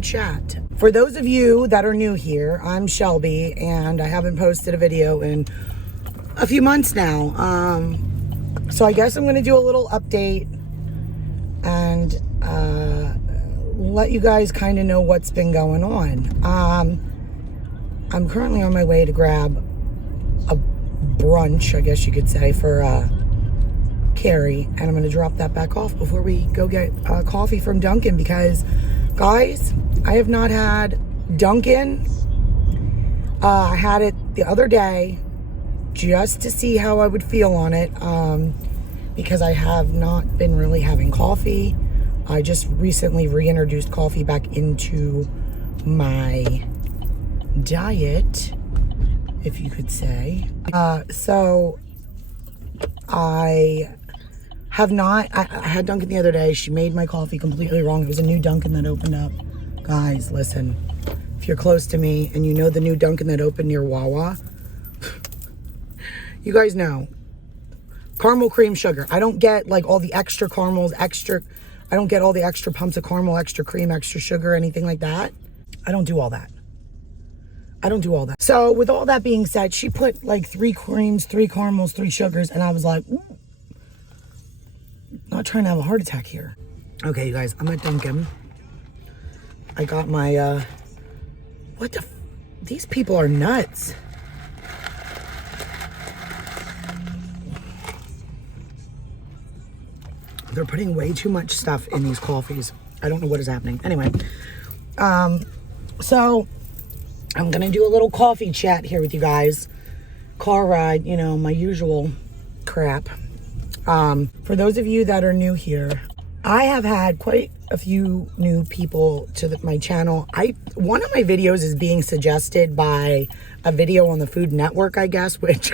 video chat. For those of you that are new here, I'm Shelby, and I haven't posted a video in a few months now. So I guess I'm going to do a little update and let you guys kind of know what's been going on. I'm currently on my way to grab a brunch, I guess you could say, for Carrie, and I'm going to drop that back off before we go get coffee from Dunkin', because guys, I have not had Dunkin'. I had it the other day just to see how I would feel on it, because I have not been really having coffee. I just recently reintroduced coffee back into my diet, if you could say. So I have not, I had Dunkin' the other day. She made my coffee completely wrong. It was a new Dunkin' that opened up. Guys, listen, if you're close to me and you know the new Dunkin' that opened near Wawa, you guys know, caramel cream sugar. I don't get like all the extra caramels, I don't get all the extra pumps of caramel, extra cream, extra sugar, anything like that. I don't do all that. So with all that being said, she put like 3 creams, 3 caramels, 3 sugars, and I was like, ooh, not trying to have a heart attack here. Okay, you guys, I'm at Dunkin'. I got my, these people are nuts. They're putting way too much stuff in these coffees. I don't know what is happening. Anyway, so I'm gonna do a little coffee chat here with you guys. Car ride, you know, my usual crap. For those of you that are new here, I have had quite a few new people to my channel. One of my videos is being suggested by a video on the Food Network, I guess, which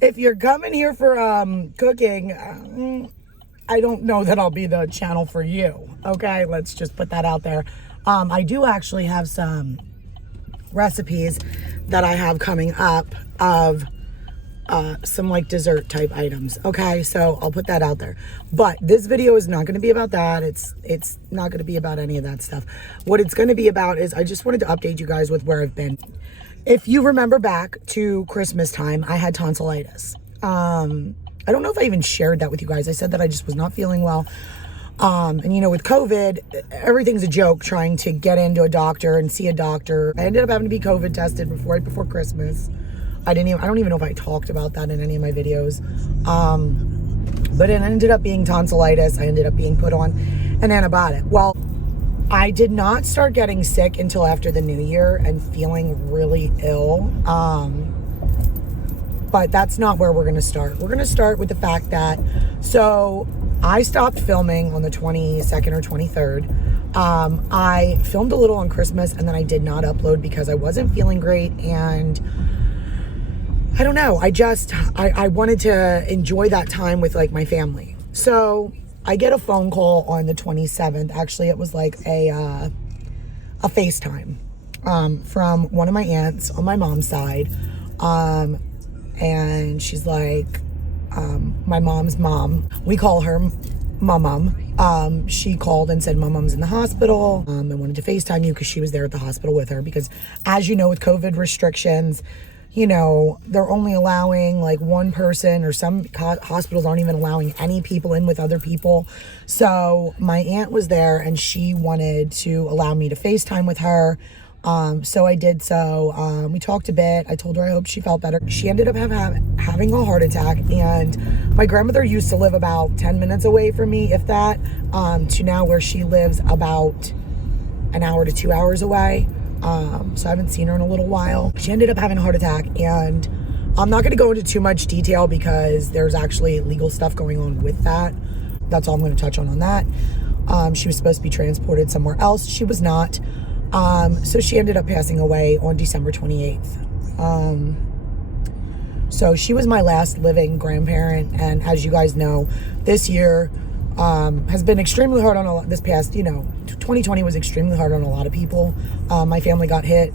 if you're coming here for cooking, I don't know that I'll be the channel for you. Okay, let's just put that out there. I do actually have some recipes that I have coming up of some like dessert type items. Okay, so I'll put that out there. But this video is not going to be about that. It's not going to be about any of that stuff. What it's going to be about is I just wanted to update you guys with where I've been. If you remember back to Christmas time, I had tonsillitis. I don't know if I even shared that with you guys. I said that I just was not feeling well. And you know, with COVID, everything's a joke trying to get into a doctor and see a doctor. I ended up having to be COVID tested right before Christmas. I don't even know if I talked about that in any of my videos. But it ended up being tonsillitis. I ended up being put on an antibiotic. Well, I did not start getting sick until after the new year and feeling really ill. But that's not where we're going to start. We're going to start with the fact that, so I stopped filming on the 22nd or 23rd. I filmed a little on Christmas, and then I did not upload because I wasn't feeling great, and I don't know. I wanted to enjoy that time with like my family. So I get a phone call on the 27th. Actually, it was like a FaceTime from one of my aunts on my mom's side. And she's like, my mom's mom. We call her Mum. She called and said, Mum's in the hospital. I wanted to FaceTime you because she was there at the hospital with her. Because as you know, with COVID restrictions, you know, they're only allowing like one person, or some hospitals aren't even allowing any people in with other people. So my aunt was there and she wanted to allow me to FaceTime with her. So I did so. We talked a bit. I told her I hoped she felt better. She ended up having a heart attack, and my grandmother used to live about 10 minutes away from me, if that, to now where she lives about an hour to 2 hours away. So I haven't seen her in a little while. She ended up having a heart attack, and I'm not going to go into too much detail because there's actually legal stuff going on with that. That's all I'm going to touch on that. She was supposed to be transported somewhere else. She was not. So she ended up passing away on December 28th. So she was my last living grandparent. And as you guys know, this year has been extremely hard on a lot. This past, 2020 was extremely hard on a lot of people. My family got hit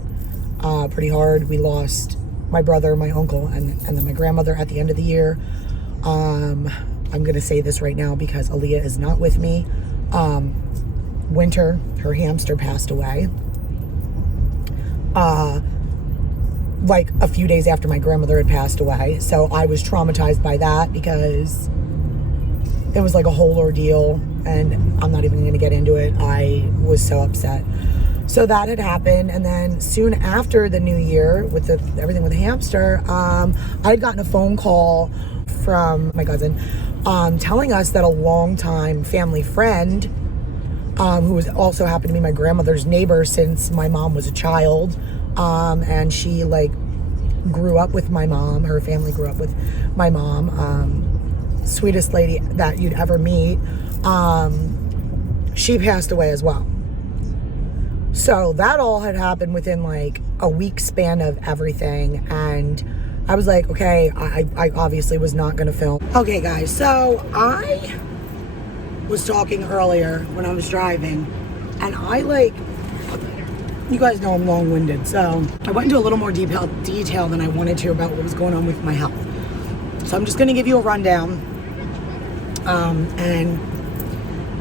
pretty hard. We lost my brother, my uncle, and then my grandmother at the end of the year. I'm going to say this right now because Aaliyah is not with me. winter, her hamster passed away. Like a few days after my grandmother had passed away. So I was traumatized by that because it was like a whole ordeal, and I'm not even going to get into it. I was so upset. So that had happened, and then soon after the new year, with everything with the hamster, I had gotten a phone call from my cousin telling us that a longtime family friend, who was also happened to be my grandmother's neighbor since my mom was a child, and she like grew up with my mom. Her family grew up with my mom. Sweetest lady that you'd ever meet. She passed away as well. So that all had happened within like a week span of everything, and I was like, okay, I obviously was not going to film. Okay, guys, so I was talking earlier when I was driving, and you guys know I'm long-winded, so I went into a little more detail than I wanted to about what was going on with my health. So I'm just going to give you a rundown and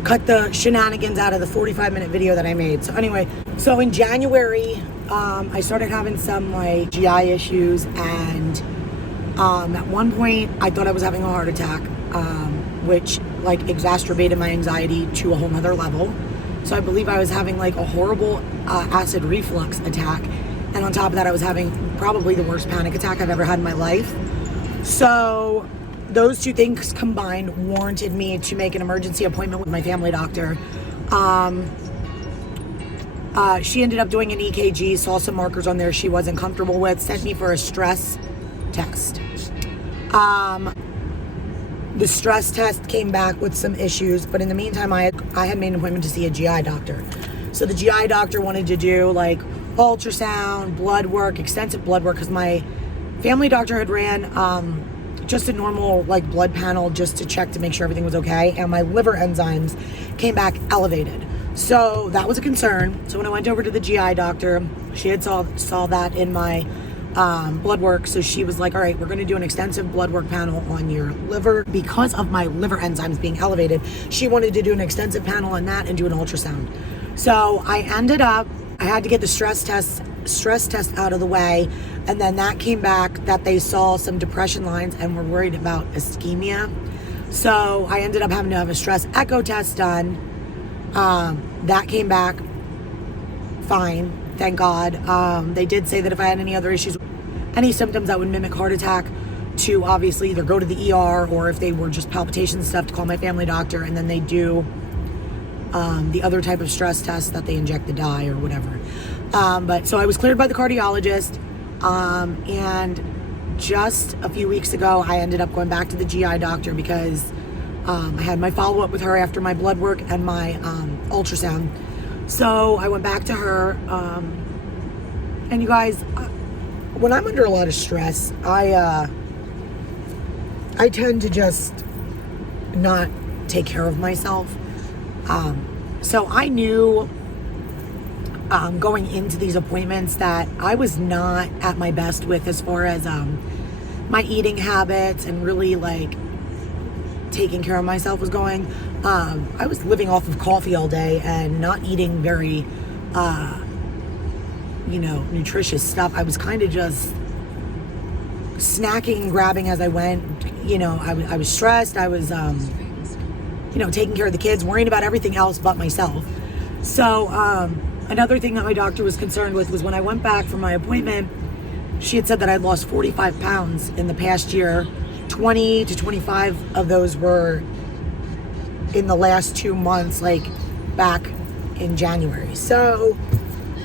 cut the shenanigans out of the 45-minute video that I made. So anyway, so in January, I started having some like GI issues, and at one point I thought I was having a heart attack, which like exacerbated my anxiety to a whole nother level. So I believe I was having like a horrible acid reflux attack, and on top of that I was having probably the worst panic attack I've ever had in my life. So those two things combined warranted me to make an emergency appointment with my family doctor. She ended up doing an EKG, saw some markers on there she wasn't comfortable with, sent me for a stress test. The stress test came back with some issues, but in the meantime, I had made an appointment to see a GI doctor. So the GI doctor wanted to do like ultrasound, blood work, extensive blood work, because my family doctor had ran just a normal like blood panel just to check to make sure everything was okay, and my liver enzymes came back elevated. So that was a concern. So when I went over to the GI doctor, she had saw that in my blood work. So she was like, all right, we're going to do an extensive blood work panel on your liver. Because of my liver enzymes being elevated, she wanted to do an extensive panel on that and do an ultrasound. So I had to get the stress test out of the way, and then that came back that they saw some depression lines and were worried about ischemia. So I ended up having to have a stress echo test done. That came back fine, thank God. They did say that if I had any other issues, any symptoms that would mimic heart attack, to obviously either go to the ER, or if they were just palpitations and stuff, to call my family doctor, and then they do the other type of stress test that they inject the dye or whatever. But so I was cleared by the cardiologist, and just a few weeks ago I ended up going back to the GI doctor because I had my follow-up with her after my blood work and my ultrasound. So I went back to her, and you guys, when I'm under a lot of stress, I tend to just not take care of myself. So I knew going into these appointments that I was not at my best with as far as my eating habits and really like taking care of myself was going. I was living off of coffee all day and not eating very nutritious stuff. I was kind of just snacking and grabbing as I went. I was stressed. I was taking care of the kids, worrying about everything else but myself. So another thing that my doctor was concerned with was when I went back for my appointment, she had said that I'd lost 45 pounds in the past year. 20 to 25 of those were in the last 2 months, like back in January. So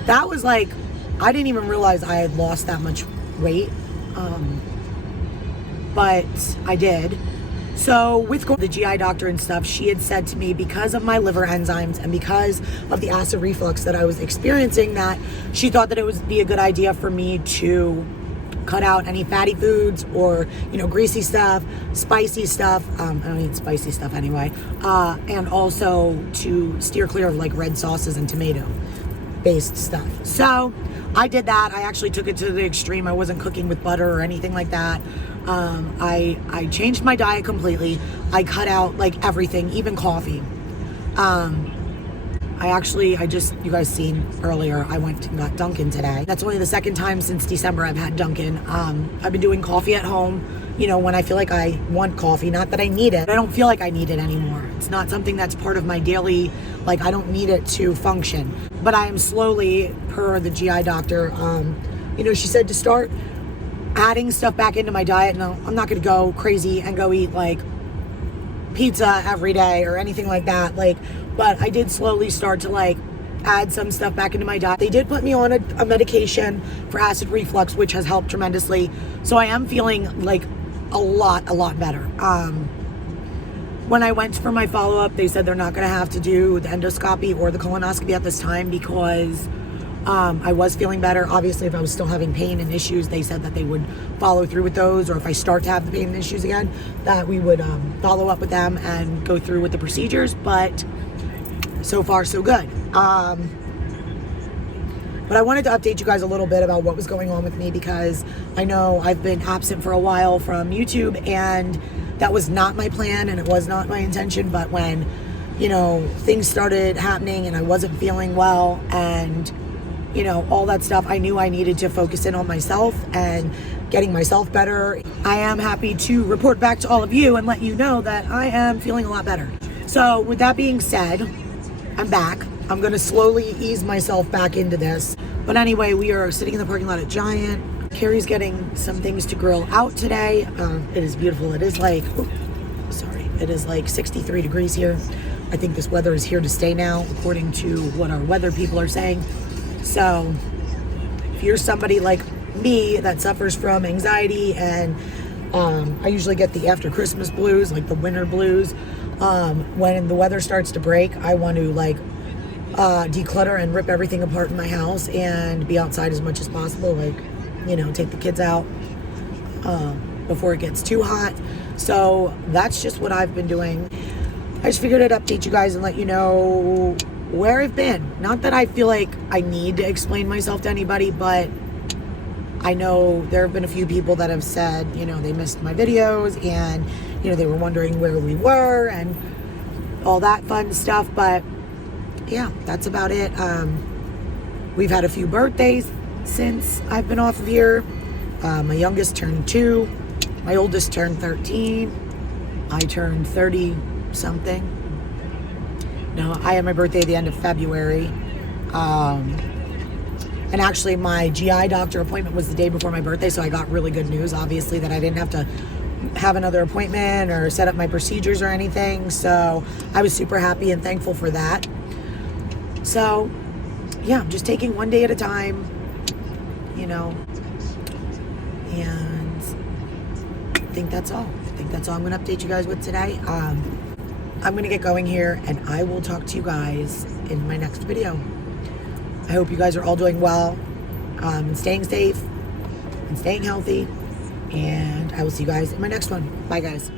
that was like, I didn't even realize I had lost that much weight, but I did. So with going to the GI doctor and stuff, she had said to me, because of my liver enzymes and because of the acid reflux that I was experiencing, that she thought that it would be a good idea for me to cut out any fatty foods or, greasy stuff, spicy stuff. I don't eat spicy stuff anyway. And also to steer clear of like red sauces and tomato based stuff. So I did that. I actually took it to the extreme. I wasn't cooking with butter or anything like that. I changed my diet completely. I cut out like everything, even coffee. you guys seen earlier, I went and got Dunkin' today. That's only the second time since December I've had Dunkin'. I've been doing coffee at home, you know, when I feel like I want coffee. Not that I need it. I don't feel like I need it anymore. It's not something that's part of my daily, like I don't need it to function. But I am slowly, per the GI doctor, you know, she said to start adding stuff back into my diet. No, I'm not going to go crazy and go eat like pizza every day or anything like that. Like, but I did slowly start to like add some stuff back into my diet. They did put me on a medication for acid reflux, which has helped tremendously. So I am feeling like a lot better. When I went for my follow-up, they said they're not going to have to do the endoscopy or the colonoscopy at this time because I was feeling better. Obviously, if I was still having pain and issues, they said that they would follow through with those, or if I start to have the pain and issues again, that we would follow up with them and go through with the procedures. But so far, so good. But I wanted to update you guys a little bit about what was going on with me, because I know I've been absent for a while from YouTube, and that was not my plan and it was not my intention. But when, you know, things started happening and I wasn't feeling well and, you know, all that stuff, I knew I needed to focus in on myself and getting myself better. I am happy to report back to all of you and let you know that I am feeling a lot better. So with that being said, I'm back. I'm going to slowly ease myself back into this. But anyway, we are sitting in the parking lot at Giant. Carrie's getting some things to grill out today. It is beautiful. It is like, it is like 63 degrees here. I think this weather is here to stay now, according to what our weather people are saying. So if you're somebody like me that suffers from anxiety, and I usually get the after Christmas blues, like the winter blues, when the weather starts to break, I want to like declutter and rip everything apart in my house and be outside as much as possible, like, you know, take the kids out before it gets too hot. So that's just what I've been doing. I just figured I'd update you guys and let you know where I've been. Not that I feel like I need to explain myself to anybody, but I know there have been a few people that have said, you know, they missed my videos and, you know, they were wondering where we were and all that fun stuff. But yeah, that's about it. We've had a few birthdays since I've been off of here. My youngest turned 2. My oldest turned 13. I turned 30 something. No, I had my birthday at the end of February. And actually my GI doctor appointment was the day before my birthday, so I got really good news, obviously, that I didn't have to have another appointment or set up my procedures or anything. So I was super happy and thankful for that. So yeah, I'm just taking one day at a time, you know, and I think that's all. I'm going to update you guys with today. I'm going to get going here, and I will talk to you guys in my next video. I hope you guys are all doing well, and staying safe and staying healthy, and I will see you guys in my next one. Bye, guys.